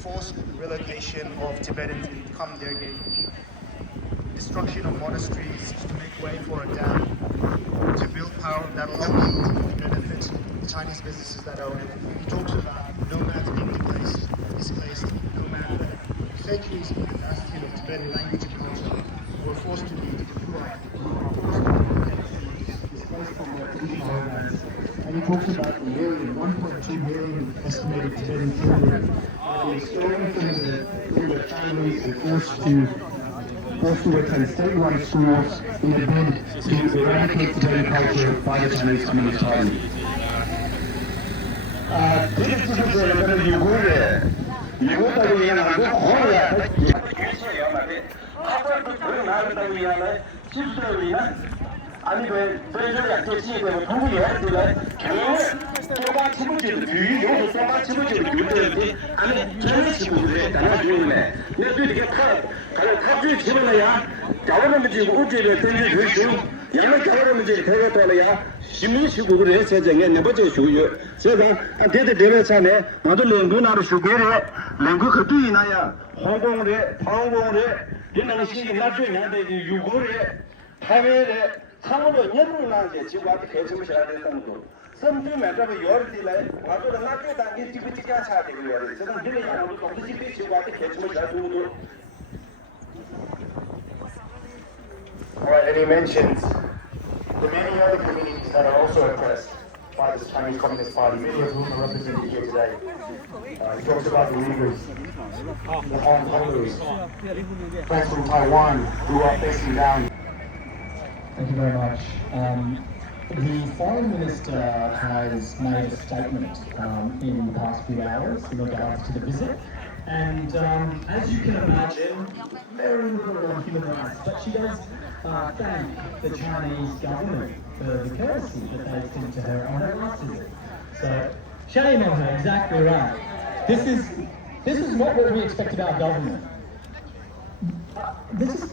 forced relocation of Tibetans in Kamderge, destruction of monasteries to make way for a dam, to build power that will only benefit the Chinese businesses that own it. He talks about nomads being displaced, nomad fake news being asking of Tibetan language and culture, who were forced to leave the displaced from their traditional homelands. And he talks about the 1.2 million estimated Tibetan children being stolen from their families and forced to attend state-run schools in a bid to eradicate Tibetan culture by the Chinese Communist Party. 아니 그 저희들이 대치에 동물이 어디래 경영을 또가 집어주는 비유 요소 또가 집어주는 비유들이 아니 저희 친구들이 나눠 주네 내가 이렇게 탑주에 집어넣어야 자원을 문제고 우주에 던져 주시고 양을 자원을 문제 대가 돌아야 시민 시국으로 세정에 내버져 주요 제가 대대 대회차네 나도 랭구나로 수고를 랭구 그뒤나야 홍공을 방공을 이런 식이 나중에 유고를 타회를 상으로 연구를 하는데 지금 와서 개심을 해야 되는 거. 섬주면 저 열띠래 와서 나중에 단계 지비지게 하셔야 되고요. 저는 이제 양으로 또 지비 지금 와서 개심을 해야 되고. Alright, and he mentions the many other communities that are also oppressed by the Chinese Communist Party, many of whom are represented here today. He talks about the Uyghurs, the Hong Kongers, friends from Taiwan who are facing down. Thank you very much. The Foreign Minister has made a statement in the past few hours in regards to the visit, and as you can imagine, very little on human rights, but she does thank the Chinese government for the courtesy that they extended to her on her last visit. So, shame on her, exactly right. This is not what we expect of our government. This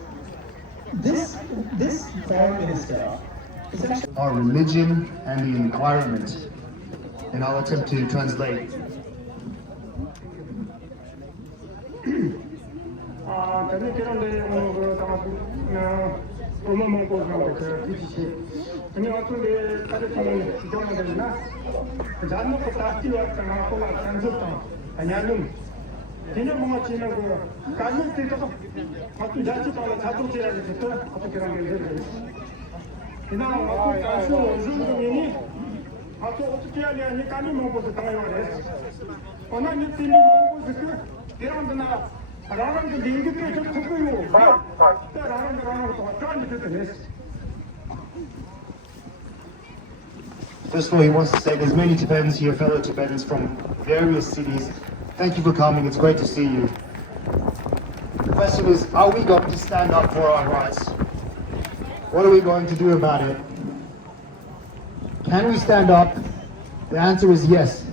foreign minister is actually our religion and the environment, and I'll attempt to translate. 그냥 뭔가 지는 그 가슴 때도 같은 자체도 자동차를 듣고 어떻게 하는 게 되죠. 그냥 어떤 가수 중국인이 아주 어떻게 하냐니 까미 먹고서 당해요 그래. 어느 밑에 먹고 그 대란드나 라는 게 링크에 좀 듣고요. 라는 거랑 또 어떤 뜻을 했어. First of all, he wants to say there's many Tibetans here, fellow Tibetans from various cities. Thank you for coming, it's great to see you. The question is, are we going to stand up for our rights? What are we going to do about it? Can we stand up? The answer is yes.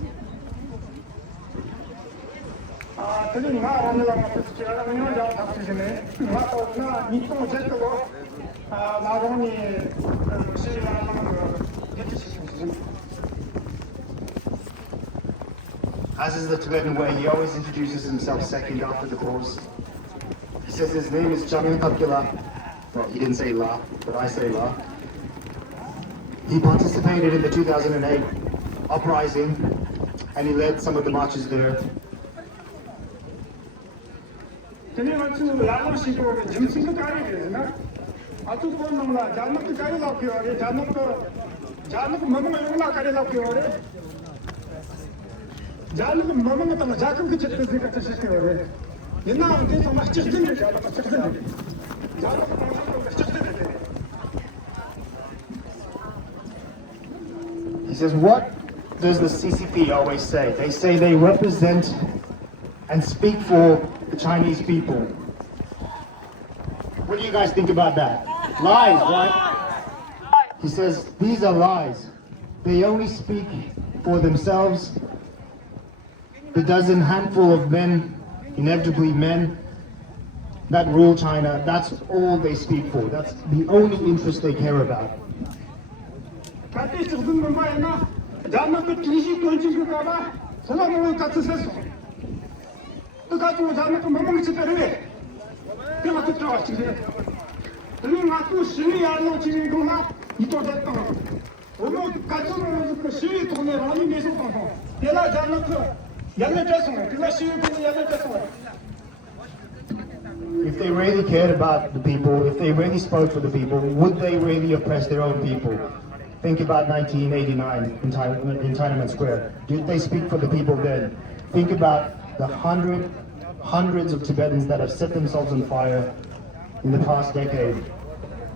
As is the Tibetan way, he always introduces himself second after the course. He says his name is Jamyang Tapkila. Well, he didn't say La, but I say La. He participated in the 2008 uprising, and he led some of the marches there. He says, what does the CCP always say? They say they represent and speak for the Chinese people. What do you guys think about that? Lies, right? He says, these are lies. They only speak for themselves. The dozen handful of men, inevitably men, that rule China, that's all they speak for. That's the only interest they care about. 가지고 자는 거 먹는 거 때문에 내가 듣다가 지금 그런 가지고 시위하는 지금 그나 이도 됐다. 오늘 가지고 그 시위 돈에 많이 내서 내가 자는 거 연락해서 그가 시위 돈에 연락해서. If they really cared about the people, if they really spoke for the people, would they really oppress their own people? Think about 1989 in Tiananmen Square. Did they speak for the people then? Think about the hundreds of Tibetans that have set themselves on fire in the past decade.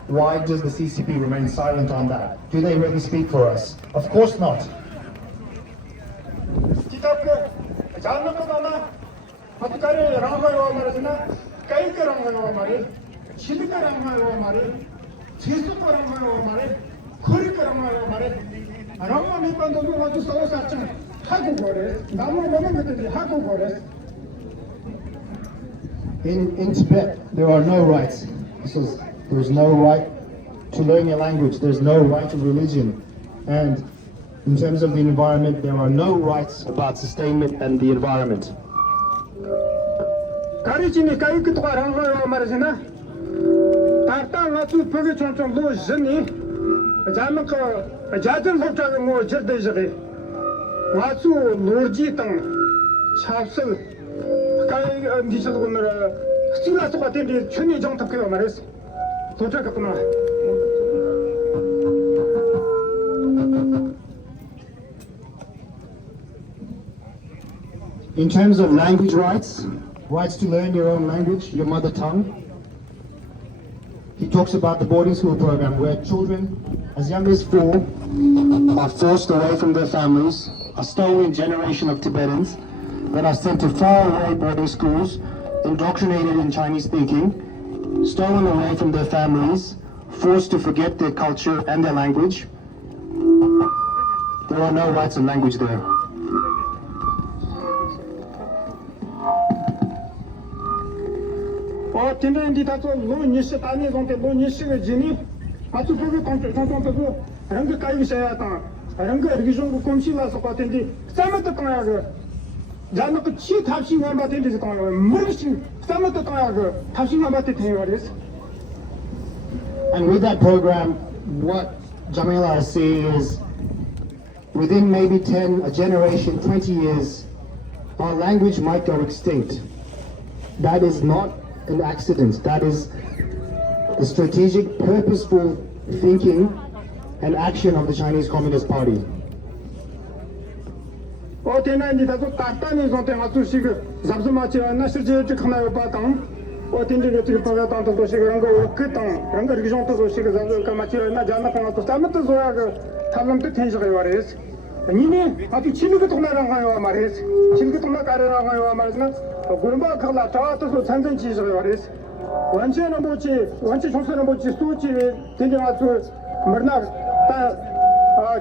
Why does the CCP remain silent on that? Do they really speak for us? Of course not. In Tibet, there are no rights. There's no right to learn your language. There's no right of religion. And in terms of the environment, there are no rights about sustainment and the environment. 가르치니 가이크 도가랑 거요 말이잖아. 다르다 나도 벽에 좀좀 놓으시니. 자는 거 자전 속자는 뭐 저대저기. 와수 노지 땅 찹슬 가이 미쳐도 오늘 스틸라서 같은데 천이 정탑해요 말했어. 도착했구나. In terms of language rights, rights to learn your own language, your mother tongue, he talks about the boarding school program where children as young as 4 are forced away from their families, a stolen generation of Tibetans that are sent to faraway boarding schools, indoctrinated in Chinese speaking, stolen away from their families, forced to forget their culture and their language. There are no rights of language there. tendendi dato lo nishe tani zonte lo nishe ge jini atu pege tonto go rang kai saya ta rang religion ko komsi la so patendi samat ta ya ge jano ko chi thapsi ngam ba tendi ko mursi samat ta ya ge thapsi ngam ba te waris. And with that program, what Jamila is seeing is within maybe 10, a generation, 20 years, our language might go extinct. That is not an accident. That is the strategic, purposeful thinking and action of the Chinese Communist Party. 니네 아주 진흙이 동나랑 가요 말이지. 진흙이 동나 가려랑 가요 말이지나. 그런바 칼라 자와도 산전 지시를 말이지. 완전히 뭐지 완전 총선은 뭐지 소치 되게 아주 머나 다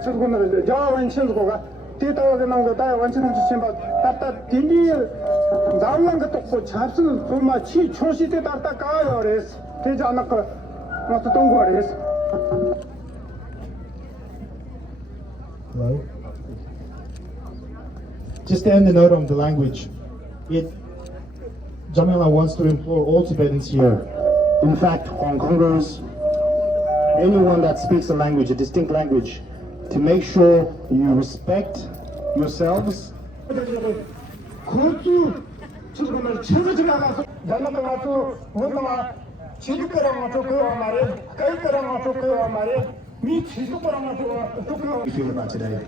저거는 저 완전 거가 대다가 나온 다 완전 지신 바 따따 딘디 나오는 것도 없고 잡수 그마 치 초시 때 따따 가요 그래서 되지 않을까 맞도 동거 그래서. Hello? Just to end the note on the language, Jamila wants to implore all Tibetans here, in fact Hong Kongers, anyone that speaks a language, a distinct language, to make sure you respect yourselves. How do you feel about today?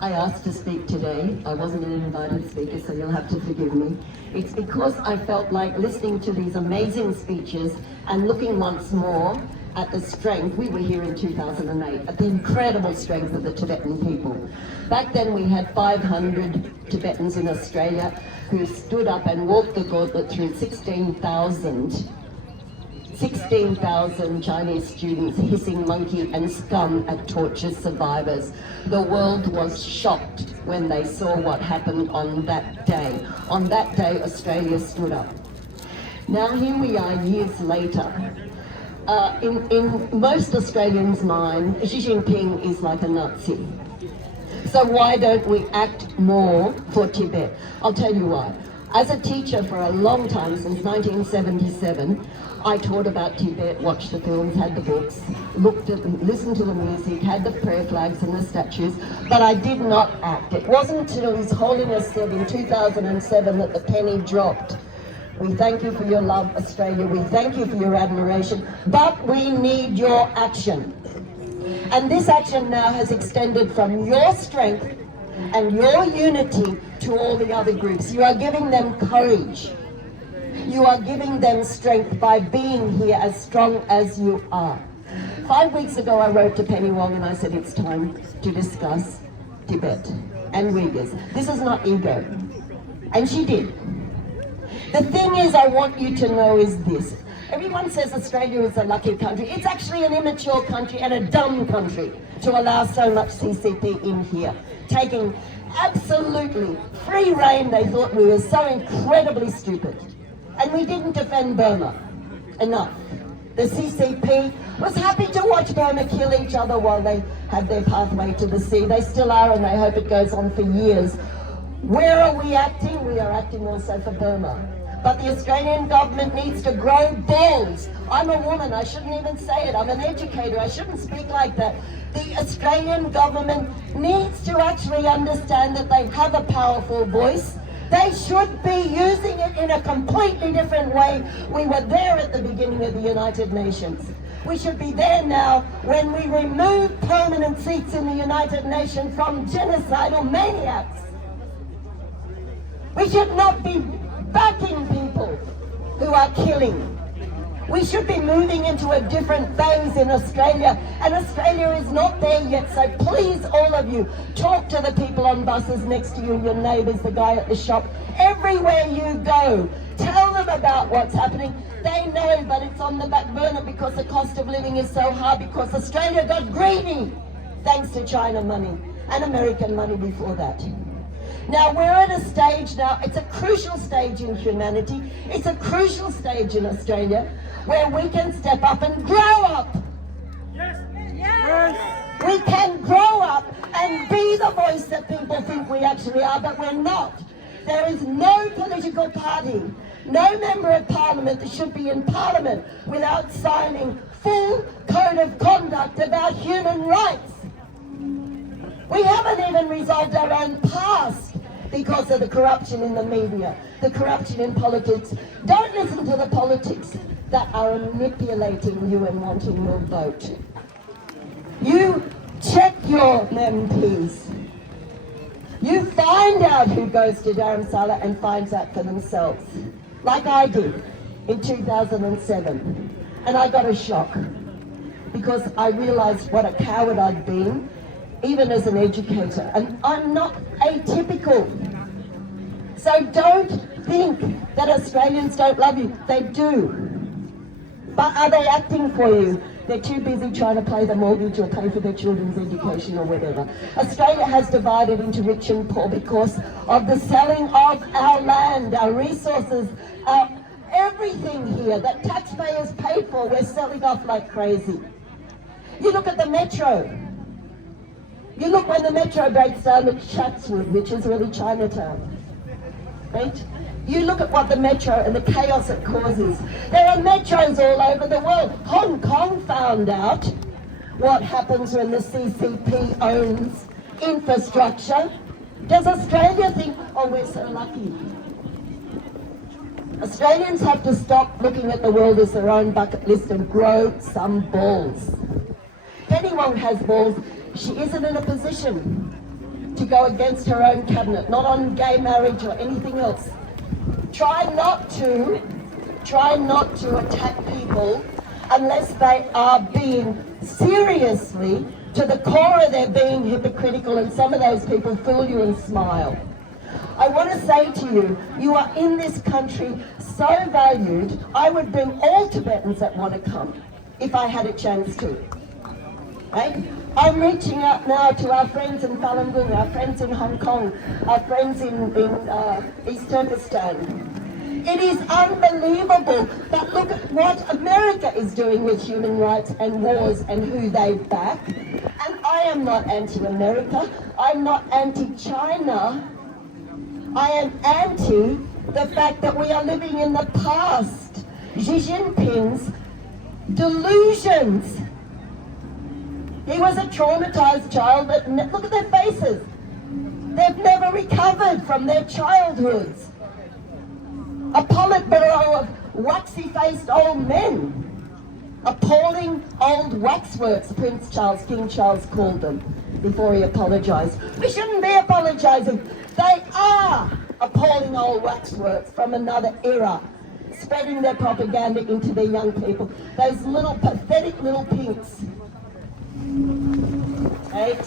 I asked to speak today. I wasn't an invited speaker, so you'll have to forgive me. It's because I felt like listening to these amazing speeches and looking once more at the strength, we were here in 2008, at the incredible strength of the Tibetan people. Back then we had 500 Tibetans in Australia who stood up and walked the gauntlet through 16,000 Chinese students hissing monkey and scum at tortured survivors. The world was shocked when they saw what happened on that day. On that day, Australia stood up. Now here we are years later. In most Australians' mind, Xi Jinping is like a Nazi. So why don't we act more for Tibet? I'll tell you why. As a teacher for a long time, since 1977, I taught about Tibet, watched the films, had the books, looked at them, listened to the music, had the prayer flags and the statues, but I did not act. It wasn't until His Holiness said in 2007 that the penny dropped. We thank you for your love, Australia. We thank you for your admiration, but we need your action. And this action now has extended from your strength and your unity to all the other groups. You are giving them courage. You are giving them strength by being here as strong as you are. 5 weeks ago I wrote to Penny Wong and I said it's time to discuss Tibet and Uyghurs. This is not ego. And she did. The thing is, I want you to know is this. Everyone says Australia is a lucky country. It's actually an immature country and a dumb country to allow so much CCP in here. Taking absolutely free rein. They thought we were so incredibly stupid. And we didn't defend Burma enough. The CCP was happy to watch Burma kill each other while they had their pathway to the sea. They still are, and they hope it goes on for years. Where are we acting? We are acting also for Burma. But the Australian government needs to grow balls. I'm a woman, I shouldn't even say it. I'm an educator, I shouldn't speak like that. The Australian government needs to actually understand that they have a powerful voice. They should be using it in a completely different way. We were there at the beginning of the United Nations. We should be there now when we remove permanent seats in the United Nations from genocidal maniacs. We should not be backing people who are killing. We should be moving into a different phase in Australia, and Australia is not there yet. So please, all of you, talk to the people on buses next to you, your neighbours, the guy at the shop, everywhere you go. Tell them about what's happening. They know, but it's on the back burner because the cost of living is so high, because Australia got greedy thanks to China money and American money before that. Now we're at a stage now, it's a crucial stage in humanity, it's a crucial stage in Australia where we can step up and grow up. Yes. Yes. We can grow up and be the voice that people think we actually are, but we're not. There is no political party, no member of parliament that should be in parliament without signing full code of conduct about human rights. We haven't even resolved our own past because of the corruption in the media, the corruption in politics. Don't listen to the politics that are manipulating you and wanting your vote. You check your MPs. You find out who goes to Dharamsala and finds out for themselves, like I did in 2007. And I got a shock because I realized what a coward I'd been, even as an educator, and I'm not atypical. So don't think that Australians don't love you. They do. But are they acting for you? They're too busy trying to pay the mortgage or pay for their children's education or whatever. Australia has divided into rich and poor because of the selling of our land, our resources, everything here that taxpayers paid for, we're selling off like crazy. You look at the metro. You look when the metro breaks down at Chatswood, which is really Chinatown, right? You look at what the metro and the chaos it causes. There are metros all over the world. Hong Kong found out what happens when the CCP owns infrastructure. Does Australia think, oh, we're so lucky? Australians have to stop looking at the world as their own bucket list and grow some balls. Penny Wong has balls. She isn't in a position to go against her own cabinet, not on gay marriage or anything else. Try not to attack people unless they are being seriously, to the core of their being, hypocritical, and some of those people fool you and smile. I want to say to you, you are in this country so valued, I would bring all Tibetans that want to come, if I had a chance to. Right? I'm reaching out now to our friends in Falun Gong, our friends in Hong Kong, our friends in East Turkestan. It is unbelievable, but look at what America is doing with human rights and wars and who they back. And I am not anti-America, I'm not anti-China, I am anti the fact that we are living in the past. Xi Jinping's delusions. He was a traumatized child, but look at their faces. They've never recovered from their childhoods. A Politburo of waxy-faced old men. Appalling old waxworks, King Charles called them before he apologized. We shouldn't be apologizing. They are appalling old waxworks from another era, spreading their propaganda into their young people. Those little pathetic little pinks. Right?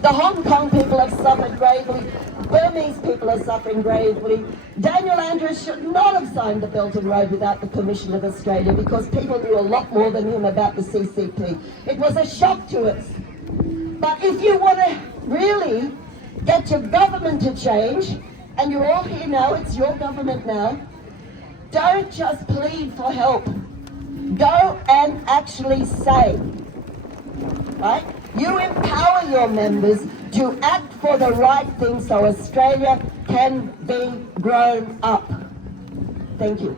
The Hong Kong people have suffered gravely. Burmese people are suffering gravely. Daniel Andrews should not have signed the Belt and Road without the permission of Australia, because people knew a lot more than him about the CCP. It was a shock to us. But if you want to really get your government to change, and you're all here now, it's your government now, don't just plead for help. Go and actually say, right? You empower your members to act for the right thing so Australia can be grown up. Thank you.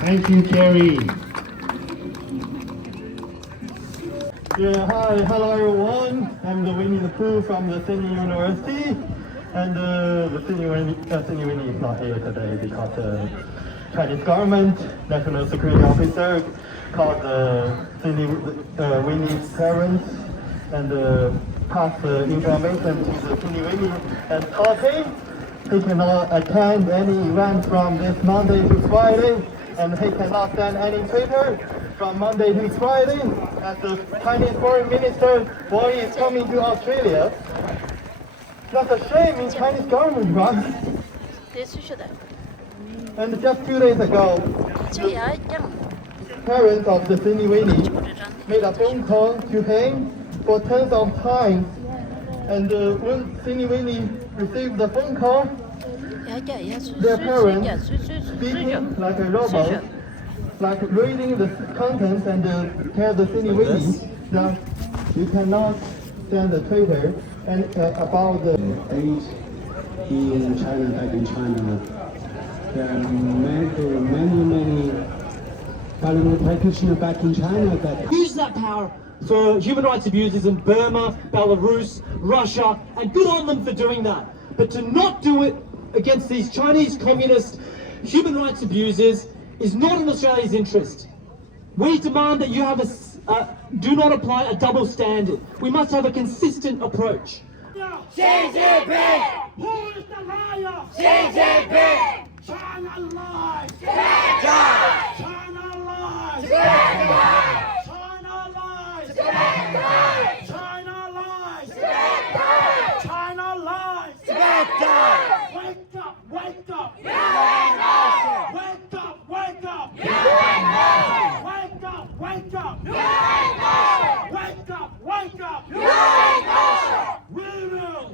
Thank you, Kerry. Yeah, hello everyone. I'm the Winnie the Pooh from the Sydney University, and the Sydney Winnie is not here today because the Chinese government, National Security Officer, called Winnie's parents and passed the information to the Sydney Winnie and told him he cannot attend any event from this Monday to Friday, and he cannot send any Twitter from Monday to Friday, as the Chinese Foreign Minister while he is coming to Australia. That's a shame in Chinese government, right? And just 2 days ago, the parents of the Sydney Winnie made a phone call to him for tens of times, and when Sydney Winnie received the phone call, their parents, speaking like a robot, like reading the contents, and tell the Sydney Winnie that you cannot send a Twitter and about the age in China, back in China. There are many parliament practitioners back in China that Use that power for human rights abusers in Burma, Belarus, Russia, and good on them for doing that. But to not do it against these Chinese communist human rights abusers is not in Australia's interest. We demand that you have do not apply a double standard. We must have a consistent approach. Xi Jinping! Who is the liar? Xi Jinping! China lies! China lies! China lies! China lies! China lies! China lies! Wake up! Wake up! Wake up! Wake up! Wake up! Wake up! Wake up! Wake up! We will!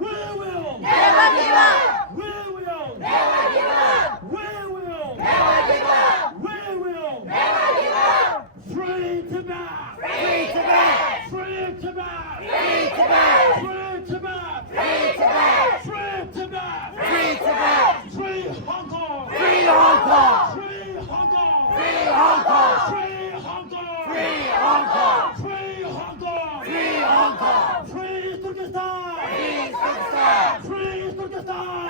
We will! Never give up! We will! Never give up! We will! Never give up! We will! Never give up! Free Tibet! Free Tibet! Free Tibet! Free Tibet! Free Tibet! Free Tibet! Free Tibet! Free Tibet! Free Hong Kong! Free Hong Kong! Free Hong Kong! Free Hong Kong! Free Hong Kong! Free Hong Kong! Free Hong Kong! Free Hong Kong! Free Turkestan! Free Turkestan! Free Turkestan!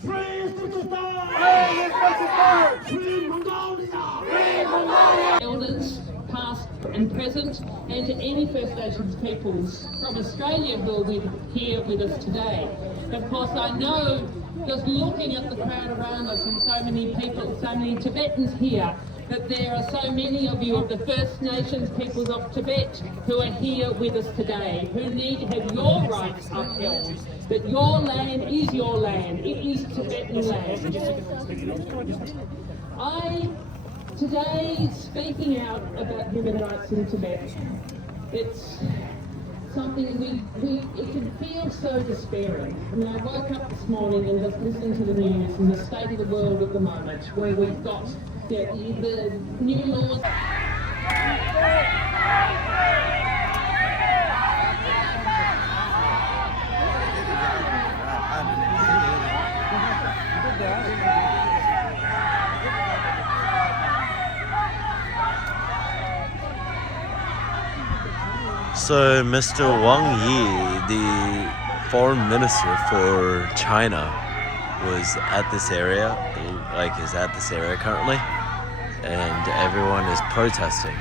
Free Turkestan! Free Turkestan! Free Mongolia! Free Mongolia! Elders, past and present, and to any First Nations peoples from Australia who are here with us today. Of course, I know, just looking at the crowd around us and so many people, so many Tibetans here, that there are so many of you of the First Nations peoples of Tibet who are here with us today, who need to have your rights upheld. That your land is your land. It is Tibetan land. Today, speaking out about human rights in Tibet, it's something it can feel so despairing. I mean, I woke up this morning and just listening to the news and the state of the world at the moment, where we've got the new laws. So Mr. Wang Yi, the foreign minister for China, was at this area, is at this area currently, and everyone is protesting.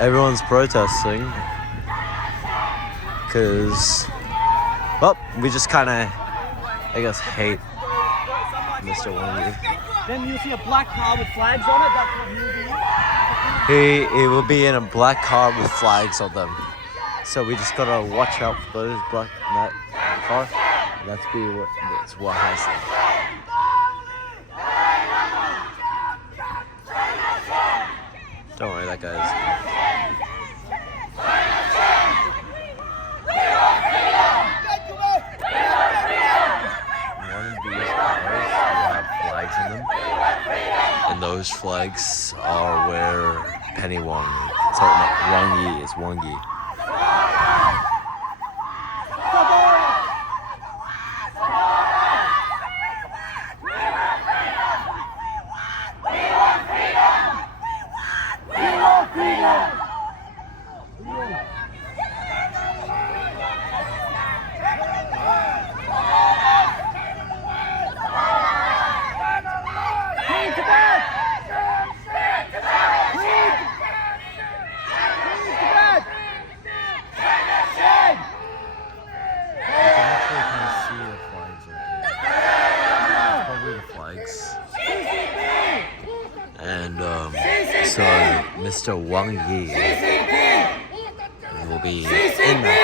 Everyone's protesting because, well, we just kind of, I guess, hate Mr. Wang Yi. Then you see a black car with flags on it, that's what you do. He will be in a black car with flags on them. So we just gotta watch out for those black car. That's what I say. Don't worry, that guy's. One of these cars have flags in them, and those flags are where Penny Wang, sorry, no, Wang Yi is Wang Yi. And so Mr. Wang Yi will be in that